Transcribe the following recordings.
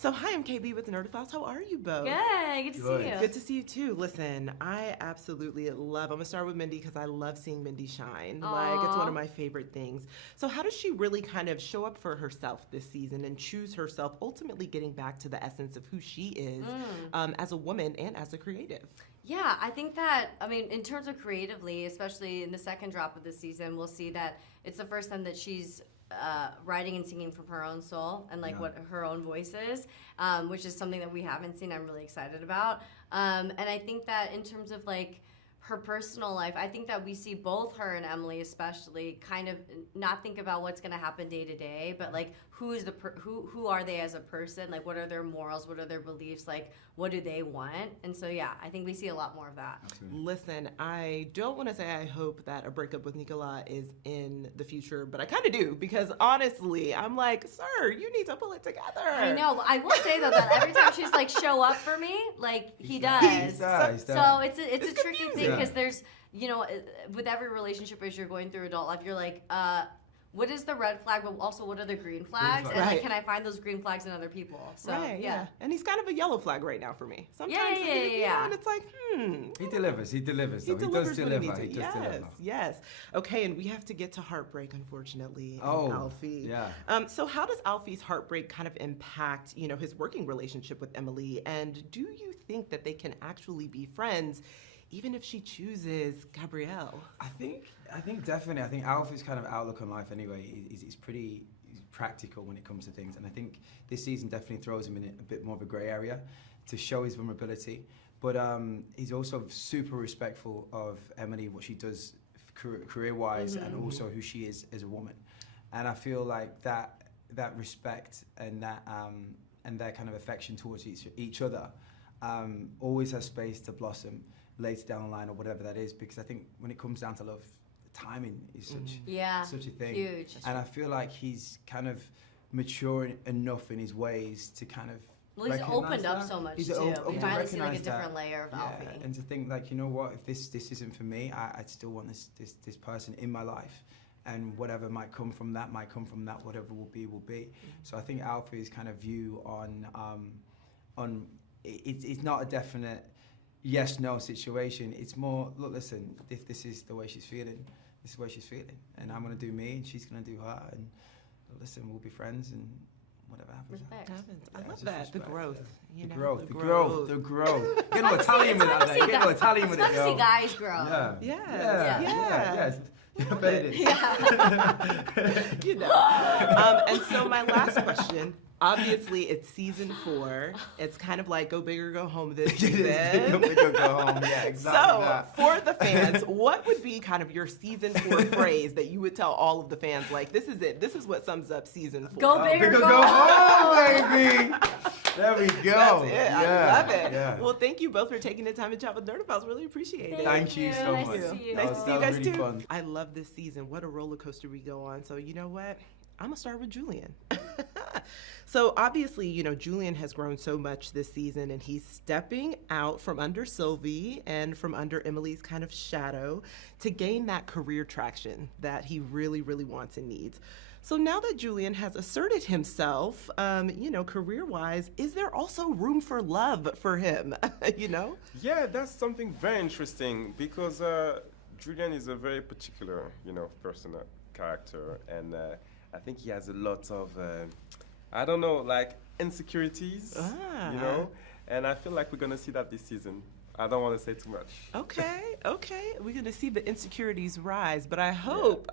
So hi, I'm KB with Nerdophiles. How are you both? Good to see you. Good to see you too. Listen, I absolutely love, I'm gonna start with Mindy because I love seeing Mindy shine. Like, it's one of my favorite things. So how does she really kind of show up for herself this season and choose herself, ultimately getting back to the essence of who she is as a woman and as a creative? Yeah, I think that, in terms of creatively, especially in the second drop of this season, we'll see that it's the first time that she's writing and singing from her own soul and what her own voice is, which is something that we haven't seen. I'm really excited about. And I think that in terms of her personal life, I think that we see both her and Emily especially kind of not think about what's going to happen day to day, but who are they as a person? What are their morals? What are their beliefs? What do they want? And so, yeah, I think we see a lot more of that. Absolutely. Listen, I don't want to say I hope that a breakup with Nicolas is in the future, but I kind of do, because honestly, I'm like, sir, you need to pull it together. I know. I will say, though, that every time she's show up for me, he does. So it's a tricky thing, because there's, with every relationship as you're going through adult life, you're like, what is the red flag, but also what are the green flags? And can I find those green flags in other people? So, yeah. And he's kind of a yellow flag right now for me. Sometimes and it's like, He delivers. He does deliver. Yes. Okay, and we have to get to heartbreak, unfortunately. Alfie. Yeah. So how does Alfie's heartbreak kind of impact, his working relationship with Emily? And do you think that they can actually be friends, even if she chooses Gabrielle? I think definitely. I think Alfie's kind of outlook on life anyway is pretty practical when it comes to things. And I think this season definitely throws him in a bit more of a grey area to show his vulnerability. But he's also super respectful of Emily, what she does career-wise, and also who she is as a woman. And I feel like that respect and that kind of affection towards each other always has space to blossom later down the line, or whatever that is, because I think when it comes down to love, timing is such a thing. Huge. And I feel like he's kind of mature enough in his ways to kind of he's opened up so much too. We finally see a different layer of Alfie. And to think you know what, if this isn't for me, I still want this person in my life. And whatever might come from that, whatever will be. So I think Alfie's kind of view on it's not a definite yes/no situation. It's more, look, listen, if this is the way she's feeling, this is the way she's feeling. And I'm going to do me, and she's going to do her. And listen, we'll be friends, and whatever happens. Respect. I love that. Respect. The growth. The growth. Get no Italian with it. Get no Italian with it. It's nice to see guys grow. Yeah. Bet it is. And so my last question. Obviously, it's season 4. It's kind of like go big or go home this season. Go big or go home. Yeah, exactly. So, for the fans, what would be kind of your season 4 phrase that you would tell all of the fans? This is it. This is what sums up season 4. Go big or go home, baby. There we go. That's it. Yeah. I love it. Yeah. Well, thank you both for taking the time to chat with Nerdophiles. Really appreciate it. Thank you so much. Nice to see you. Nice to see you guys really too. Fun. I love this season. What a roller coaster we go on. So you know what? I'm gonna start with Julian. So obviously, Julian has grown so much this season, and he's stepping out from under Sylvie and from under Emily's kind of shadow to gain that career traction that he really, really wants and needs. So now that Julian has asserted himself, career-wise, is there also room for love for him? Yeah, that's something very interesting, because Julian is a very particular, personal character, and I think he has a lot of, insecurities, and I feel like we're going to see that this season. I don't want to say too much. Okay. We're going to see the insecurities rise, but I hope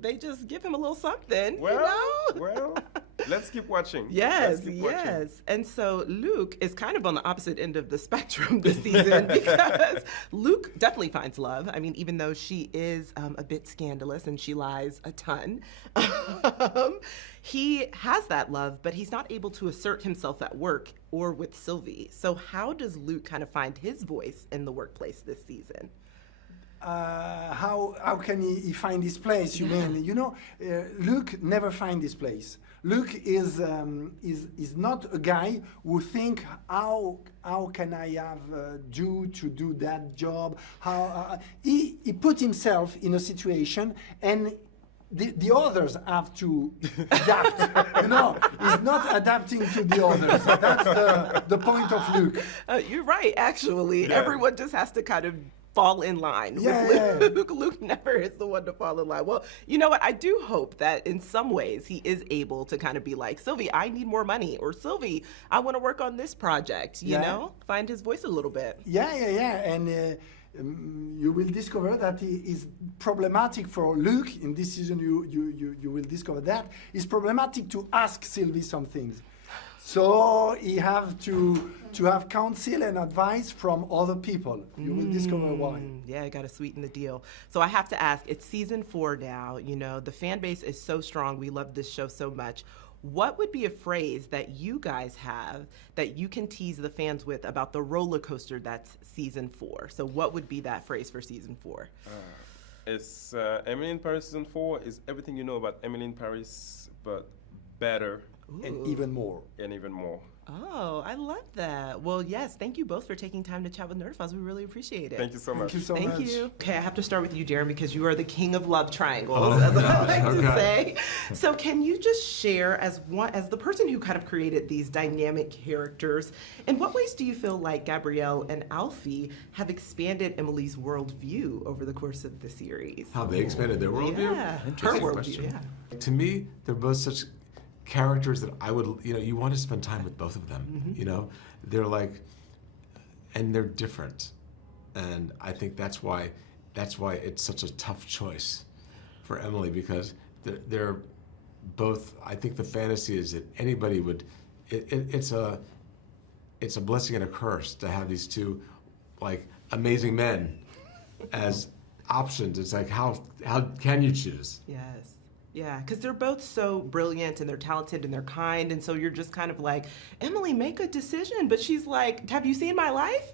they just give him a little something, Well, let's keep watching. Yes. And so Luke is kind of on the opposite end of the spectrum this season, because Luke definitely finds love. Even though she is a bit scandalous and she lies a ton, he has that love, but he's not able to assert himself at work or with Sylvie. So how does Luke kind of find his voice in the workplace this season? How can he find his place? You mean, Luke never find his place. Luke is not a guy who think how can I have to do that job? He put himself in a situation, and the others have to adapt. He's not adapting to the others. That's the point of Luke. You're right, actually. Yeah. Everyone just has to kind of fall in line. Yeah, With Luke. Luke never is the one to fall in line. Well, you know what? I do hope that in some ways he is able to kind of be like, Sylvie, I need more money. Or Sylvie, I want to work on this project, you know? Find his voice a little bit. Yeah. And you will discover that he is problematic for Luke. In this season, you will discover that. It's problematic to ask Sylvie some things. So he have to have counsel and advice from other people. You will discover why. Yeah, I got to sweeten the deal. So I have to ask, it's season 4 now. The fan base is so strong. We love this show so much. What would be a phrase that you guys have that you can tease the fans with about the roller coaster that's season 4? So what would be that phrase for season 4? It's Emily in Paris season 4 is everything you know about Emily in Paris, but better And even more. and even more. Oh, I love that. Well, yes, thank you both for taking time to chat with Nerdophiles. We really appreciate it. Thank you so much. Thank you so Thank much. you. Okay, I have to start with you, Jeremy, because you are the king of love triangles, Oh, as I gosh, like to okay. say. So, can you just share, as the person who kind of created these dynamic characters, in what ways do you feel like Gabrielle and Alfie have expanded Emily's worldview over the course of the series? How they expanded their worldview? Yeah, her Interesting worldview. question. Yeah. To me, they're both such characters that I would, you want to spend time with both of them. They're like, and they're different, and I think that's why it's such a tough choice for Emily, because they're both. I think the fantasy is that anybody would. It's a blessing and a curse to have these two, like, amazing men as options. It's like, how can you choose? Yes. Yeah, because they're both so brilliant and they're talented and they're kind, and so you're just kind of like, Emily, make a decision. But she's like, have you seen my life?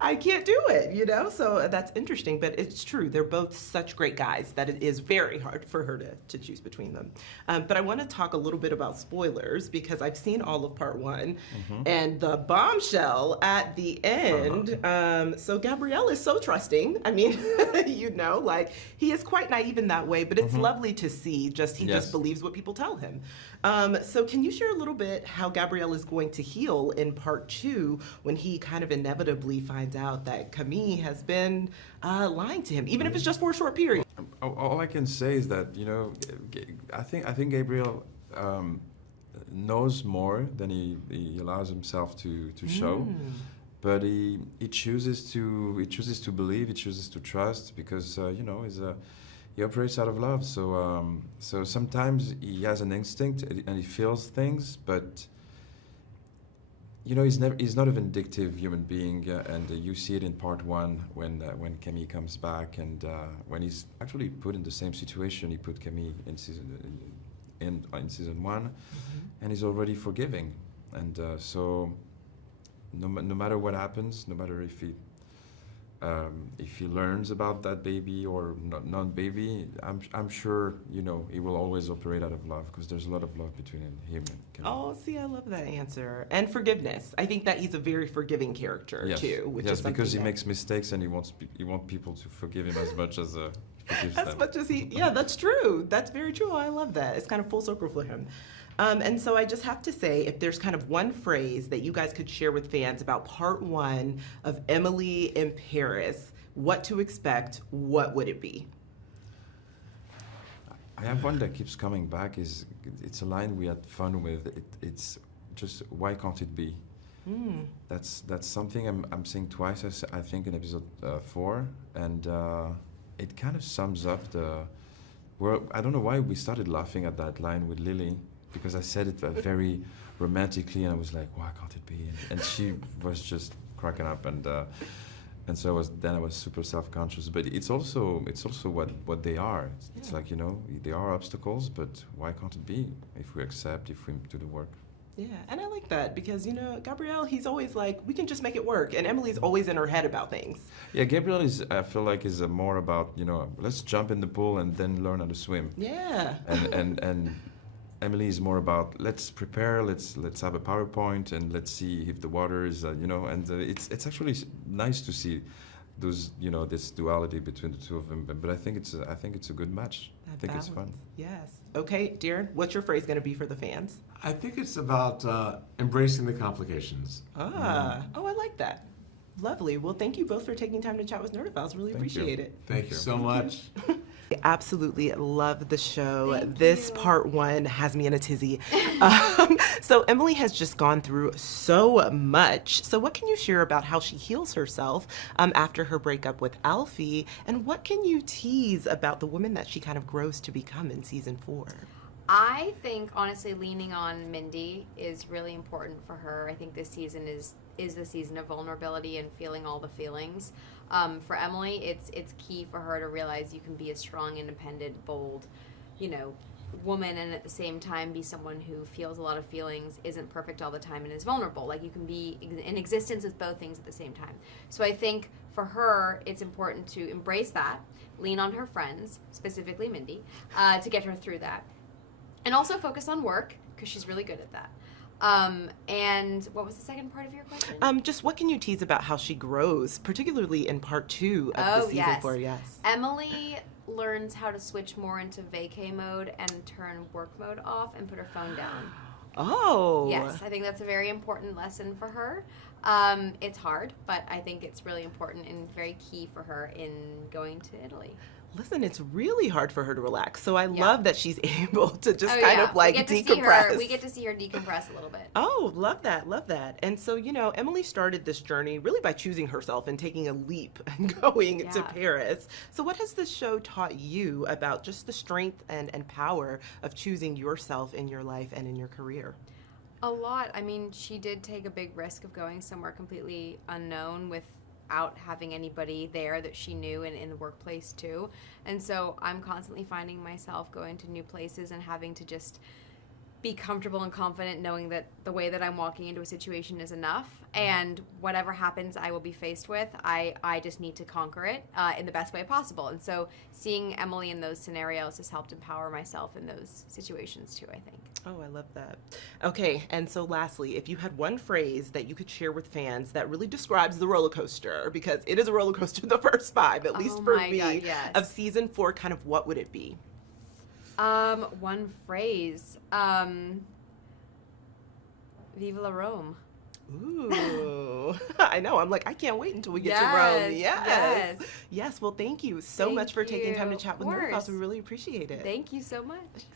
I can't do it, So that's interesting, but it's true. They're both such great guys that it is very hard for her to choose between them. But I want to talk a little bit about spoilers, because I've seen all of part 1 and the bombshell at the end. So Gabrielle is so trusting. I mean, he is quite naive in that way, but it's lovely to see he just believes what people tell him. So can you share a little bit how Gabrielle is going to heal in part 2 when he kind of inevitably finds out that Camille has been lying to him, even if it's just for a short period? All I can say is that I think Gabriel knows more than he allows himself to show, but he chooses to believe, he chooses to trust, because he operates out of love. So sometimes he has an instinct and he feels things, but he's not a vindictive human being, and you see it in part 1 when Camille comes back, and when he's actually put in the same situation he put Camille in season 1, and he's already forgiving, and so no matter what happens, no matter if he learns about that baby or non-baby, I'm sure he will always operate out of love, because there's a lot of love between him and Camille. Oh, see, I love that answer. And forgiveness. I think that he's a very forgiving character too, which is because he something makes mistakes and he wants people to forgive him as much as he forgives as them. much as that's true. That's very true. I love that. It's kind of full circle for him. And so I just have to say, if there's kind of one phrase that you guys could share with fans about part 1 of Emily in Paris, what to expect, what would it be? I have one that keeps coming back. It's a line we had fun with. It's just, why can't it be? That's something I'm saying twice, I think, in episode 4, and it kind of sums up I don't know why we started laughing at that line with Lily, because I said it very romantically, and I was like, why can't it be? And she was just cracking up, and so I was super self-conscious. But it's also what they are. It's like, they are obstacles, but why can't it be if we do the work? Yeah, and I like that, because, Gabrielle, he's always like, we can just make it work, and Emily's always in her head about things. Yeah, Gabriel I feel like is more about, let's jump in the pool and then learn how to swim. Yeah. And Emily is more about, let's prepare, let's have a PowerPoint, and let's see if the water is, and it's actually nice to see those, you know, this duality between the two of them. But I think it's a good match. I think it's fun. Yes. Okay, Darren, what's your phrase going to be for the fans? I think it's about embracing the complications. Oh, I like that. Lovely. Well, thank you both for taking time to chat with Nerdophiles. Really appreciate it. Thank you so much. I absolutely love the show. Thank This you. part 1 has me in a tizzy. So Emily has just gone through so much. So what can you share about how she heals herself after her breakup with Alfie? And what can you tease about the woman that she kind of grows to become in season 4? I think, honestly, leaning on Mindy is really important for her. I think this season is the season of vulnerability and feeling all the feelings. For Emily, it's key for her to realize you can be a strong, independent, bold, you know, woman, and at the same time be someone who feels a lot of feelings, isn't perfect all the time, and is vulnerable. Like, you can be in existence with both things at the same time. So I think for her, it's important to embrace that, lean on her friends, specifically Mindy, to get her through that. And also focus on work, because she's really good at that. And what was the second part of your question? Just what can you tease about how she grows, particularly in part 2 of the season 4? Yes. Emily learns how to switch more into vacay mode and turn work mode off and put her phone down. Oh. Yes, I think that's a very important lesson for her. It's hard, but I think it's really important and very key for her in going to Italy. Listen, it's really hard for her to relax. So I love that she's able to just kind of we like get to decompress. we get to see her decompress a little bit. Oh, love that, love that. And so, you know, Emily started this journey really by choosing herself and taking a leap and going to Paris. So what has this show taught you about just the strength and power of choosing yourself in your life and in your career? A lot. I mean, she did take a big risk of going somewhere completely unknown without having anybody there that she knew and in the workplace too. And so I'm constantly finding myself going to new places and having to just be comfortable and confident knowing that the way that I'm walking into a situation is enough, and whatever happens I will be faced with, I just need to conquer it in the best way possible. And so seeing Emily in those scenarios has helped empower myself in those situations too, I think. Oh, I love that. Okay, and so lastly, if you had one phrase that you could share with fans that really describes the roller coaster, because it is a roller coaster the first 5, at least for me, God, yes. of season 4, kind of what would it be? One phrase. Vive la Rome. Ooh, I know. I'm like, I can't wait until we get to Rome. Yes. Well, thank you so much for taking time to chat with Nerdophiles. We really appreciate it. Thank you so much.